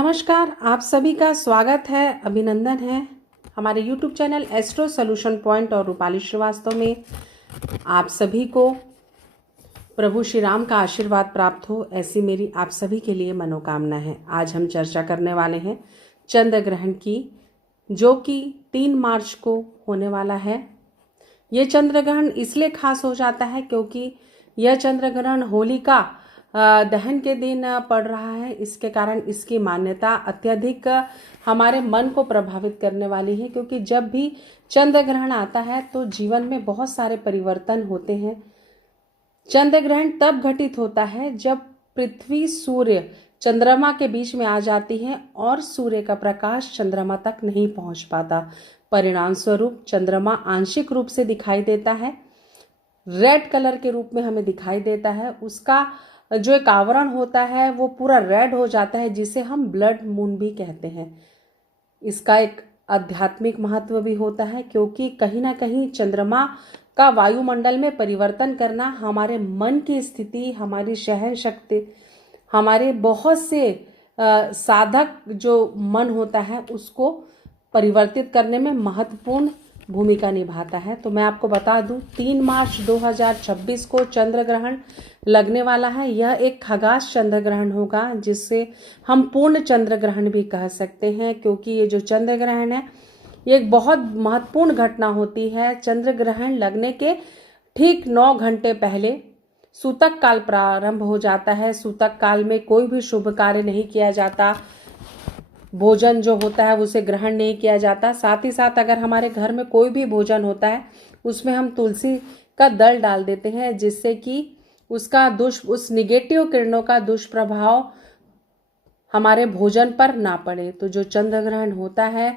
नमस्कार, आप सभी का स्वागत है, अभिनंदन है हमारे YouTube channel astro solution point और रूपाली श्रीवास्तव में। आप सभी को प्रभु श्री राम का आशीर्वाद प्राप्त हो, ऐसी मेरी आप सभी के लिए मनोकामना है। आज हम चर्चा करने वाले हैं चंद्र ग्रहण की, जो कि 3 मार्च को होने वाला है। ये चंद्र ग्रहण इसलिए खास हो जाता है क्योंकि यह चंद्र ग्रहण होलिका दहन के दिन पड़ रहा है। इसके कारण इसकी मान्यता अत्यधिक हमारे मन को प्रभावित करने वाली है, क्योंकि जब भी चंद्र ग्रहण आता है तो जीवन में बहुत सारे परिवर्तन होते हैं। चंद्र ग्रहण तब घटित होता है जब पृथ्वी सूर्य चंद्रमा के बीच में आ जाती है और सूर्य का प्रकाश चंद्रमा तक नहीं पहुंच पाता। परिणाम स्वरूप चंद्रमा आंशिक रूप से दिखाई देता है, रेड कलर के रूप में हमें दिखाई देता है। उसका जो एक आवरण होता है वो पूरा रेड हो जाता है, जिसे हम ब्लड मून भी कहते हैं। इसका एक आध्यात्मिक महत्व भी होता है, क्योंकि कहीं ना कहीं चंद्रमा का वायुमंडल में परिवर्तन करना हमारे मन की स्थिति, हमारी सहन शक्ति, हमारे बहुत से साधक जो मन होता है उसको परिवर्तित करने में महत्वपूर्ण भूमिका निभाता है। तो मैं आपको बता दूं, 3 मार्च 2026 को चंद्र ग्रहण लगने वाला है। यह एक खगास चंद्र ग्रहण होगा, जिससे हम पूर्ण चंद्र ग्रहण भी कह सकते हैं, क्योंकि ये जो चंद्र ग्रहण है ये एक बहुत महत्वपूर्ण घटना होती है। चंद्र ग्रहण लगने के ठीक 9 घंटे पहले सूतक काल प्रारंभ हो जाता है। सूतक काल में कोई भी शुभ कार्य नहीं किया जाता, भोजन जो होता है उसे ग्रहण नहीं किया जाता। साथ ही साथ अगर हमारे घर में कोई भी भोजन होता है उसमें हम तुलसी का दल डाल देते हैं, जिससे कि उसका उस निगेटिव किरणों का दुष्प्रभाव हमारे भोजन पर ना पड़े। तो जो चंद्र ग्रहण होता है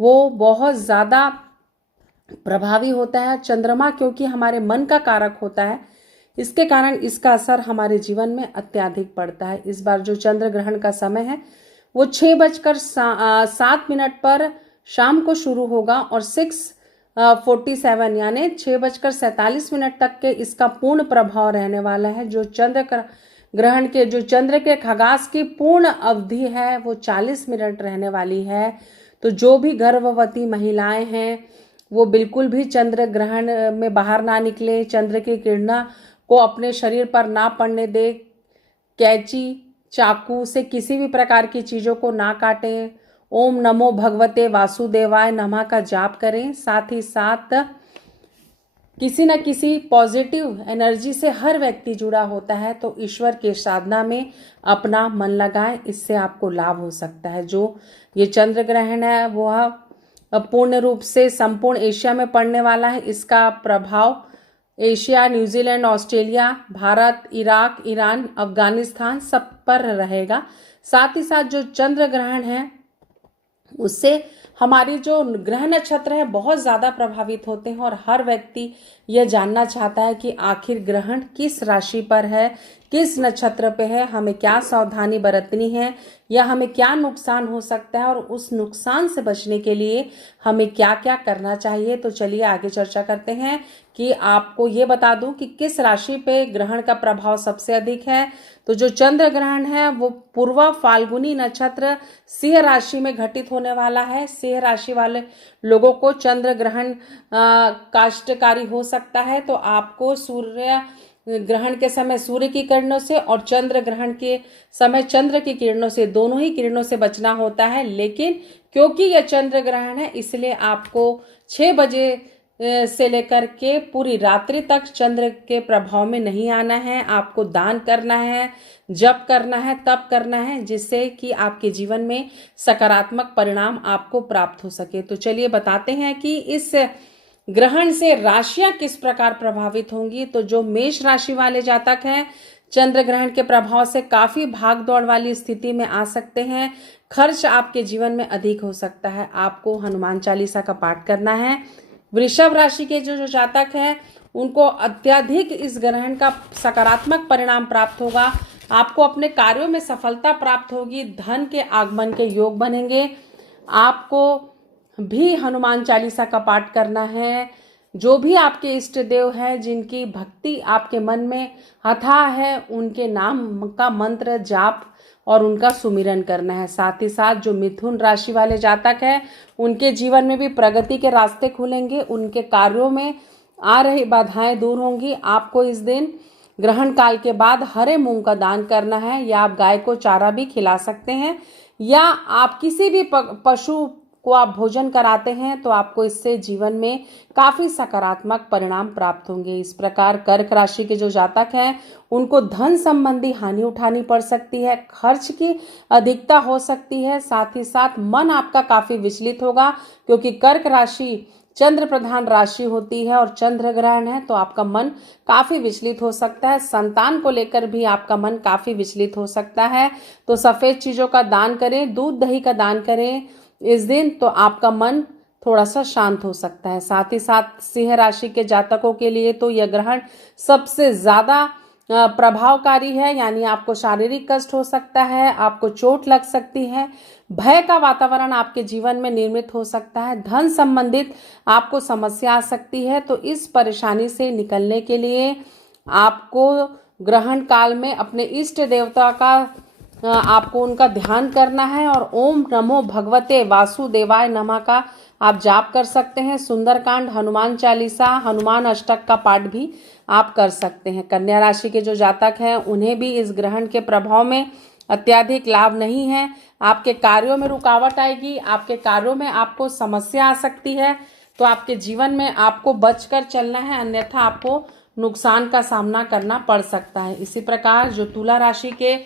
वो बहुत ज़्यादा प्रभावी होता है। चंद्रमा क्योंकि हमारे मन का कारक होता है, इसके कारण इसका असर हमारे जीवन में अत्यधिक पड़ता है। इस बार जो चंद्र ग्रहण का समय है वो 6:07 पर शाम को शुरू होगा और 6:47 यानी 6:47 तक के इसका पूर्ण प्रभाव रहने वाला है। जो चंद्र ग्रहण के जो चंद्र के खगास की पूर्ण अवधि है वो 40 मिनट रहने वाली है। तो जो भी गर्भवती महिलाएं हैं वो बिल्कुल भी चंद्र ग्रहण में बाहर ना निकले, चंद्र की किरणों को अपने शरीर पर ना पड़ने दे, कैंची चाकू से किसी भी प्रकार की चीज़ों को ना काटें। ओम नमो भगवते वासुदेवाय नमः का जाप करें। साथ ही साथ किसी न किसी पॉजिटिव एनर्जी से हर व्यक्ति जुड़ा होता है, तो ईश्वर के साधना में अपना मन लगाएं, इससे आपको लाभ हो सकता है। जो ये चंद्र ग्रहण है वह पूर्ण रूप से संपूर्ण एशिया में पड़ने वाला है। इसका प्रभाव Asia, New Zealand, Australia, Bharat, Iraq, Iran, Afghanistan सब पर रहेगा। साथ ही साथ जो चंद्र ग्रहण है उससे हमारी जो ग्रह नक्षत्र है बहुत ज़्यादा प्रभावित होते हैं, और हर व्यक्ति यह जानना चाहता है कि आखिर ग्रहण किस राशि पर है, किस नक्षत्र पे है, हमें क्या सावधानी बरतनी है या हमें क्या नुकसान हो सकता है, और उस नुकसान से बचने के लिए हमें क्या क्या करना चाहिए। तो चलिए आगे चर्चा करते हैं कि आपको ये बता दूं कि किस राशि पे ग्रहण का प्रभाव सबसे अधिक है। तो जो चंद्र ग्रहण है वो पूर्वा फाल्गुनी नक्षत्र सिंह राशि में घटित होने वाला है। सिंह राशि वाले लोगों को चंद्र ग्रहण काष्टकारी हो सकता है। तो आपको सूर्य ग्रहण के समय सूर्य की किरणों से और चंद्र ग्रहण के समय चंद्र की किरणों से, दोनों ही किरणों से बचना होता है। लेकिन क्योंकि यह चंद्र ग्रहण है इसलिए आपको 6 बजे से लेकर के पूरी रात्रि तक चंद्र के प्रभाव में नहीं आना है। आपको दान करना है, जप करना है, तप करना है, जिससे कि आपके जीवन में सकारात्मक परिणाम आपको प्राप्त हो सके। तो चलिए बताते हैं कि इस ग्रहण से राशियां किस प्रकार प्रभावित होंगी। तो जो मेष राशि वाले जातक हैं, चंद्र ग्रहण के प्रभाव से काफी भाग दौड़ वाली स्थिति में आ सकते हैं। खर्च आपके जीवन में अधिक हो सकता है। आपको हनुमान चालीसा का पाठ करना है। वृषभ राशि के जो जातक हैं उनको अत्यधिक इस ग्रहण का सकारात्मक परिणाम प्राप्त होगा। आपको अपने कार्यों में सफलता प्राप्त होगी, धन के आगमन के योग बनेंगे। आपको भी हनुमान चालीसा का पाठ करना है। जो भी आपके इष्ट देव हैं, जिनकी भक्ति आपके मन में अथाह है, उनके नाम का मंत्र जाप और उनका सुमिरन करना है। साथ ही साथ जो मिथुन राशि वाले जातक हैं उनके जीवन में भी प्रगति के रास्ते खुलेंगे, उनके कार्यों में आ रही बाधाएं दूर होंगी। आपको इस दिन ग्रहण काल के बाद हरे मूंग का दान करना है, या आप गाय को चारा भी खिला सकते हैं, या आप किसी भी पशु को आप भोजन कराते हैं तो आपको इससे जीवन में काफी सकारात्मक परिणाम प्राप्त होंगे। इस प्रकार कर्क राशि के जो जातक हैं उनको धन संबंधी हानि उठानी पड़ सकती है, खर्च की अधिकता हो सकती है। साथ ही साथ मन आपका काफी विचलित होगा, क्योंकि कर्क राशि चंद्र प्रधान राशि होती है और चंद्र ग्रहण है, तो आपका मन काफी विचलित हो सकता है। संतान को लेकर भी आपका मन काफी विचलित हो सकता है। तो सफेद चीजों का दान करें, दूध दही का दान करें इस दिन, तो आपका मन थोड़ा सा शांत हो सकता है। साथ ही साथ सिंह राशि के जातकों के लिए तो यह ग्रहण सबसे ज्यादा प्रभावकारी है, यानी आपको शारीरिक कष्ट हो सकता है, आपको चोट लग सकती है, भय का वातावरण आपके जीवन में निर्मित हो सकता है, धन संबंधित आपको समस्या आ सकती है। तो इस परेशानी से निकलने के लिए आपको ग्रहण काल में अपने इष्ट देवता का आपको उनका ध्यान करना है, और ओम नमो भगवते वासुदेवाय नमः का आप जाप कर सकते हैं। सुंदरकांड, हनुमान चालीसा, हनुमान अष्टक का पाठ भी आप कर सकते हैं। कन्या राशि के जो जातक हैं उन्हें भी इस ग्रहण के प्रभाव में अत्यधिक लाभ नहीं है। आपके कार्यों में रुकावट आएगी, आपके कार्यों में आपको समस्या आ सकती है, तो आपके जीवन में आपको बचकर चलना है, अन्यथा आपको नुकसान का सामना करना पड़ सकता है। इसी प्रकार जो तुला राशि के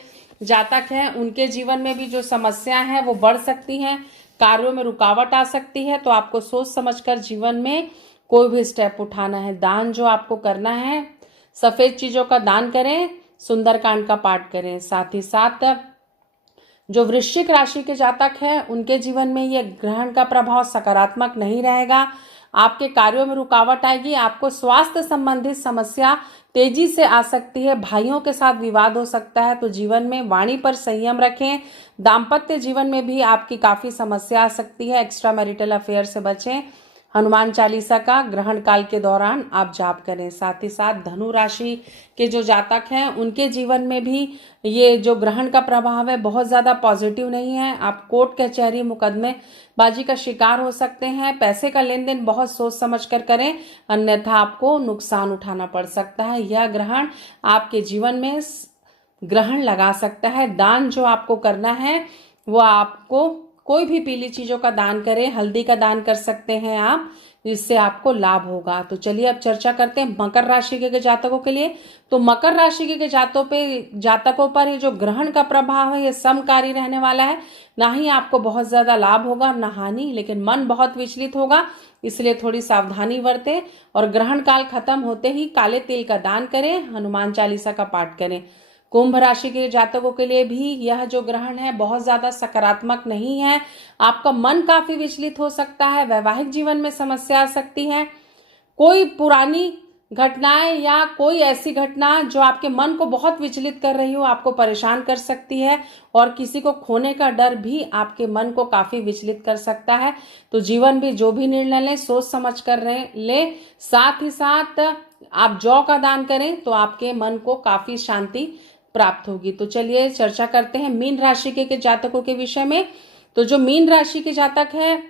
जातक हैं उनके जीवन में भी जो समस्या है वो बढ़ सकती हैं, कार्यों में रुकावट आ सकती है, तो आपको सोच समझकर जीवन में कोई भी स्टेप उठाना है। दान जो आपको करना है, सफेद चीजों का दान करें, सुंदरकांड का पाठ करें। साथ ही साथ जो वृश्चिक राशि के जातक हैं उनके जीवन में यह ग्रहण का प्रभाव सकारात्मक नहीं रहेगा, आपके कार्यों में रुकावट आएगी, आपको स्वास्थ्य संबंधित समस्या तेजी से आ सकती है, भाइयों के साथ विवाद हो सकता है, तो जीवन में वाणी पर संयम रखें। दाम्पत्य जीवन में भी आपकी काफी समस्या आ सकती है, एक्स्ट्रा मैरिटल अफेयर से बचें। हनुमान चालीसा का ग्रहण काल के दौरान आप जाप करें। साथ ही साथ धनु राशि के जो जातक हैं उनके जीवन में भी ये जो ग्रहण का प्रभाव है बहुत ज्यादा पॉजिटिव नहीं है। आप कोर्ट कचहरी मुकदमेबाजी का शिकार हो सकते हैं। पैसे का लेन देन बहुत सोच समझ कर करें, अन्यथा आपको नुकसान उठाना पड़ सकता है। यह ग्रहण आपके जीवन में ग्रहण लगा सकता है। दान जो आपको करना है वो आपको कोई भी पीली चीजों का दान करें, हल्दी का दान कर सकते हैं आप, इससे आपको लाभ होगा। तो चलिए अब चर्चा करते हैं मकर राशि के जातकों के लिए। तो मकर राशि के जातकों पर ये जो ग्रहण का प्रभाव है ये समकारी रहने वाला है। ना ही आपको बहुत ज्यादा लाभ होगा ना हानि, लेकिन मन बहुत विचलित होगा, इसलिए थोड़ी सावधानी बरतें। और ग्रहण काल खत्म होते ही काले तिल का दान करें, हनुमान चालीसा का पाठ करें। कुंभ राशि के जातकों के लिए भी यह जो ग्रहण है बहुत ज्यादा सकारात्मक नहीं है। आपका मन काफी विचलित हो सकता है, वैवाहिक जीवन में समस्या आ सकती है, कोई पुरानी घटनाएं या कोई ऐसी घटना जो आपके मन को बहुत विचलित कर रही हो आपको परेशान कर सकती है, और किसी को खोने का डर भी आपके मन को काफी विचलित कर सकता है। तो जीवन भी जो भी निर्णय लें सोच समझ कर ले। साथ ही साथ आप जौ का दान करें तो आपके मन को काफी शांति प्राप्त होगी। तो चलिए चर्चा करते हैं मीन राशि के जातकों के विषय में। तो जो मीन राशि के जातक हैं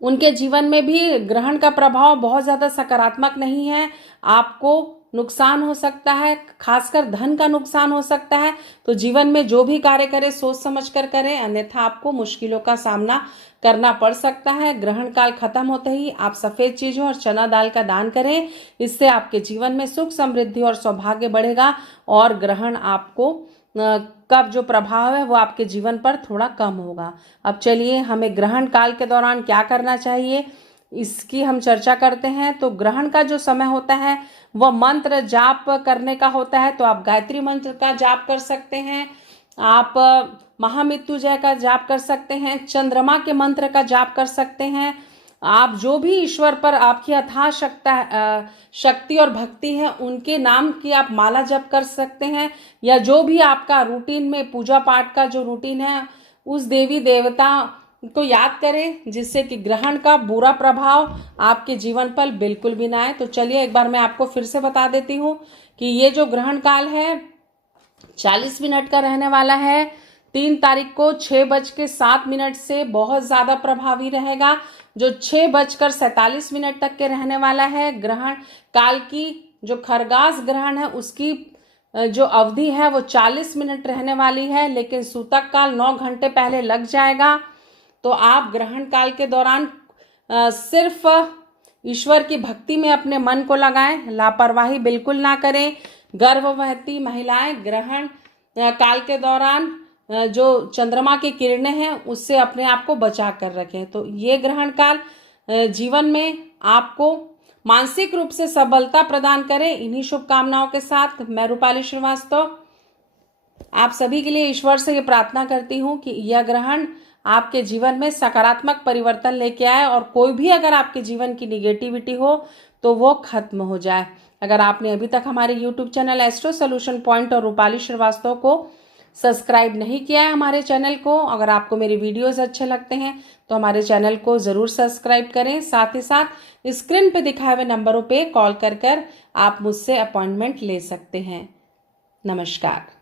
उनके जीवन में भी ग्रहण का प्रभाव बहुत ज्यादा सकारात्मक नहीं है। आपको नुकसान हो सकता है, खासकर धन का नुकसान हो सकता है। तो जीवन में जो भी कार्य करें सोच समझ कर करें, अन्यथा आपको मुश्किलों का सामना करना पड़ सकता है। ग्रहण काल खत्म होते ही आप सफेद चीजों और चना दाल का दान करें, इससे आपके जीवन में सुख समृद्धि और सौभाग्य बढ़ेगा, और ग्रहण आपको का जो प्रभाव है वो आपके जीवन पर थोड़ा कम होगा। अब चलिए हमें ग्रहण काल के दौरान क्या करना चाहिए इसकी हम चर्चा करते हैं। तो ग्रहण का जो समय होता है वह मंत्र जाप करने का होता है, तो आप गायत्री मंत्र का जाप कर सकते हैं, आप महामृत्युंजय का जाप कर सकते हैं, चंद्रमा के मंत्र का जाप कर सकते हैं। आप जो भी ईश्वर पर आपकी अथाह शक्ति और भक्ति है उनके नाम की आप माला जप कर सकते हैं, या जो भी आपका रूटीन में पूजा पाठ का जो रूटीन है उस देवी देवता को याद करें, जिससे कि ग्रहण का बुरा प्रभाव आपके जीवन पर बिल्कुल भी ना आए। तो चलिए एक बार मैं आपको फिर से बता देती हूँ कि ये जो ग्रहण काल है 40 मिनट का रहने वाला है। 3 तारीख को 6:07 से बहुत ज़्यादा प्रभावी रहेगा, जो 6:47 तक के रहने वाला है। ग्रहण काल की जो खरगास ग्रहण है उसकी जो अवधि है वो 40 मिनट रहने वाली है, लेकिन सूतक काल 9 घंटे पहले लग जाएगा। तो आप ग्रहण काल के दौरान सिर्फ ईश्वर की भक्ति में अपने मन को लगाएं, लापरवाही बिल्कुल ना करें। गर्भवती महिलाएं ग्रहण काल के दौरान जो चंद्रमा की किरणें हैं उससे अपने आप को बचा कर रखें। तो ये ग्रहण काल जीवन में आपको मानसिक रूप से सबलता प्रदान करे। इन्हीं शुभकामनाओं के साथ मैं रूपाली श्रीवास्तव आप सभी के लिए ईश्वर से ये प्रार्थना करती हूँ कि यह ग्रहण आपके जीवन में सकारात्मक परिवर्तन लेके आए और कोई भी अगर आपके जीवन की निगेटिविटी हो तो वो खत्म हो जाए। अगर आपने अभी तक हमारे YouTube channel astro solution point और रूपाली श्रीवास्तव को सब्सक्राइब नहीं किया है हमारे चैनल को, अगर आपको मेरे वीडियोस अच्छे लगते हैं तो हमारे चैनल को ज़रूर सब्सक्राइब करें। साथ ही साथ स्क्रीन पे दिखाए हुए नंबरों पे कॉल कर आप मुझसे अपॉइंटमेंट ले सकते हैं। नमस्कार।